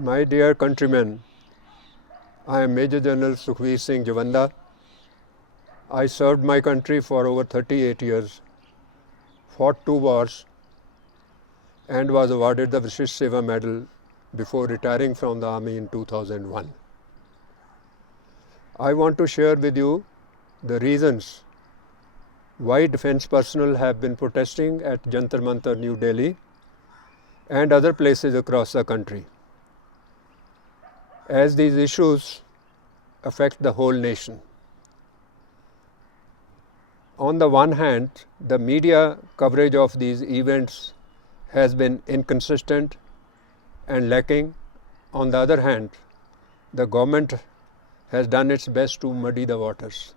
My dear countrymen, I am Major General Sukhveer Singh Javanda. I served my country for over 38 years, fought 2 wars, and was awarded the Vishisht Seva Medal before retiring from the army in 2001. I want to share with you the reasons why defense personnel have been protesting at Jantar Mantar, New Delhi, and other places across the country, as these issues affect the whole nation. On the one hand, the media coverage of these events has been inconsistent and lacking. On the other hand, the government has done its best to muddy the waters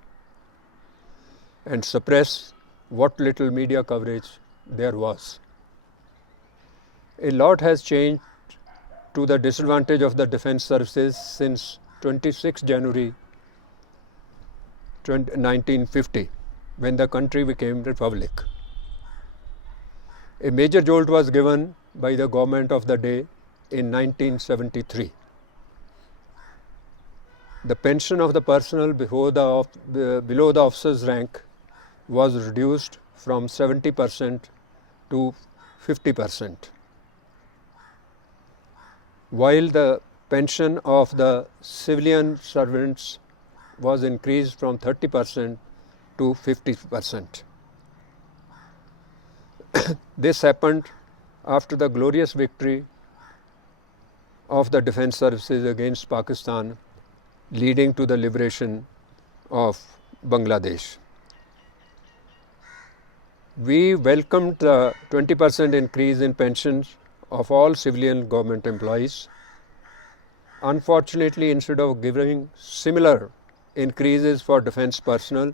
and suppress what little media coverage there was. A lot has changed to the disadvantage of the defense services since 26 January 1950, when the country became republic. A major jolt was given by the government of the day in 1973. The pension of the personnel below the officer's rank was reduced from 70% to 50%, while the pension of the civilian servants was increased from 30% to 50%. This happened after the glorious victory of the defense services against Pakistan, leading to the liberation of Bangladesh. We welcomed the 20% increase in pensions of all civilian government employees. Unfortunately, instead of giving similar increases for defense personnel,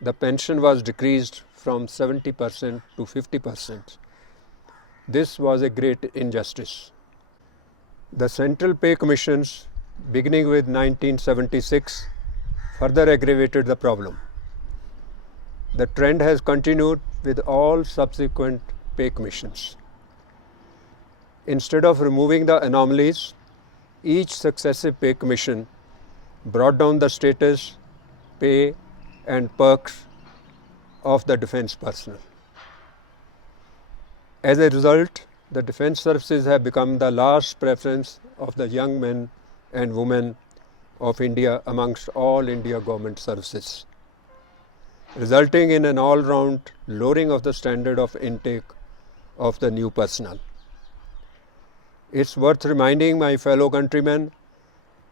the pension was decreased from 70% to 50%. This was a great injustice. The Central Pay Commissions, beginning with 1976, further aggravated the problem. The trend has continued with all subsequent pay commissions. Instead of removing the anomalies, each successive pay commission brought down the status, pay, and perks of the defense personnel. As a result, the defense services have become the last preference of the young men and women of India amongst all India government services, resulting in an all-round lowering of the standard of intake of the new personnel. It's worth reminding my fellow countrymen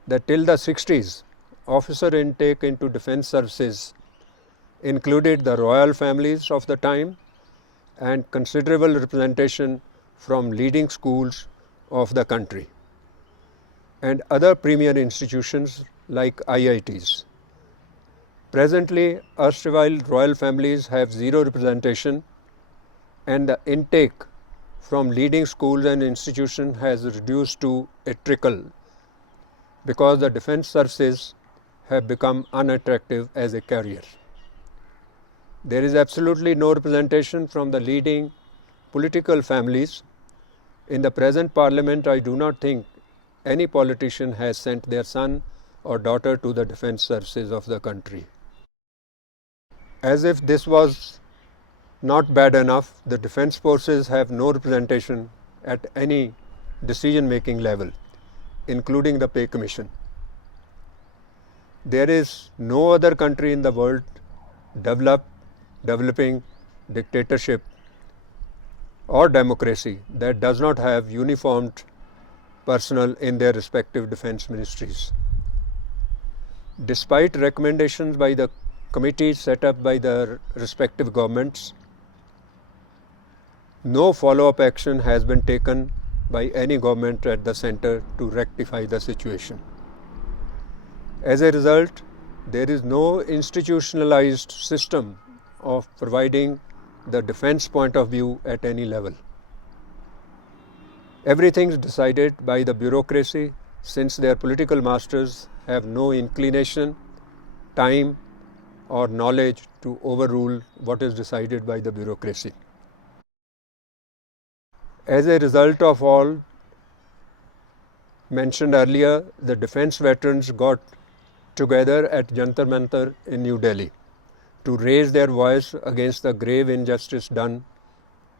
that till the 60s, officer intake into defense services included the royal families of the time and considerable representation from leading schools of the country and other premier institutions like IITs. Presently, erstwhile royal families have zero representation, and the intake from leading schools and institutions has reduced to a trickle because the defense services have become unattractive as a career. There is absolutely no representation from the leading political families. In the present parliament, I do not think any politician has sent their son or daughter to the defense services of the country. As if this was not bad enough, the defense forces have no representation at any decision-making level, including the pay commission. There is no other country in the world developing dictatorship or democracy that does not have uniformed personnel in their respective defense ministries. Despite recommendations by the committees set up by the respective governments, no follow-up action has been taken by any government at the center to rectify the situation. As a result, there is no institutionalized system of providing the defense point of view at any level. Everything is decided by the bureaucracy, since their political masters have no inclination, time, or knowledge to overrule what is decided by the bureaucracy. As a result of all mentioned earlier, the defense veterans got together at Jantar Mantar in New Delhi to raise their voice against the grave injustice done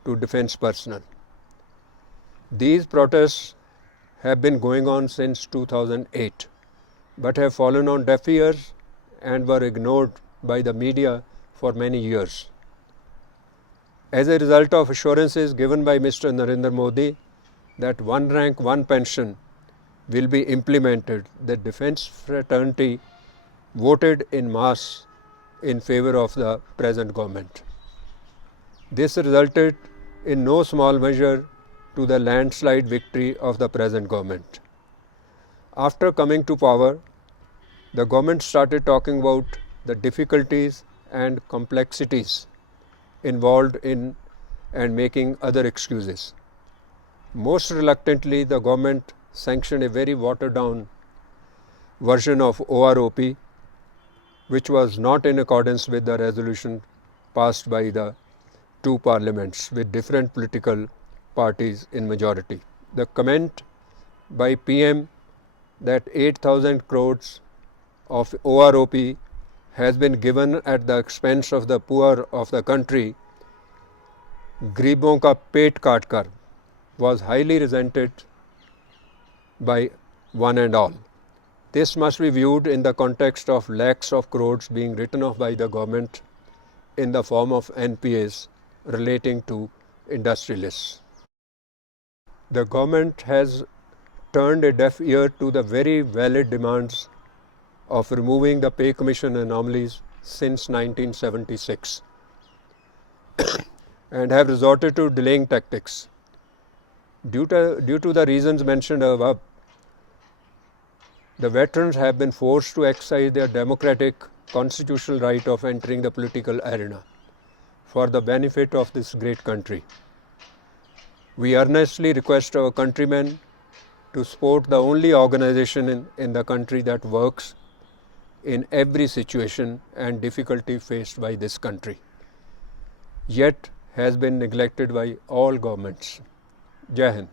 to defense personnel. These protests have been going on since 2008 but have fallen on deaf ears and were ignored by the media for many years. As a result of assurances given by Mr. Narendra Modi that one rank, one pension will be implemented, the defense fraternity voted in mass in favor of the present government. This resulted in no small measure to the landslide victory of the present government. After coming to power, the government started talking about the difficulties and complexities involved in and making other excuses. Most reluctantly, the government sanctioned a very watered down version of OROP, which was not in accordance with the resolution passed by the two parliaments with different political parties in majority. The comment by PM that 8,000 crores of OROP has been given at the expense of the poor of the country, गरीबों का पेट काट कर, was highly resented by one and all. This must be viewed in the context of lakhs of crores being written off by the government in the form of NPAs relating to industrialists. The government has turned a deaf ear to the very valid demands of removing the pay commission anomalies since 1976 and have resorted to delaying tactics. Due to the reasons mentioned above, the veterans have been forced to exercise their democratic constitutional right of entering the political arena for the benefit of this great country. We earnestly request our countrymen to support the only organization in the country that works in every situation and difficulty faced by this country, yet has been neglected by all governments. Jai Hind.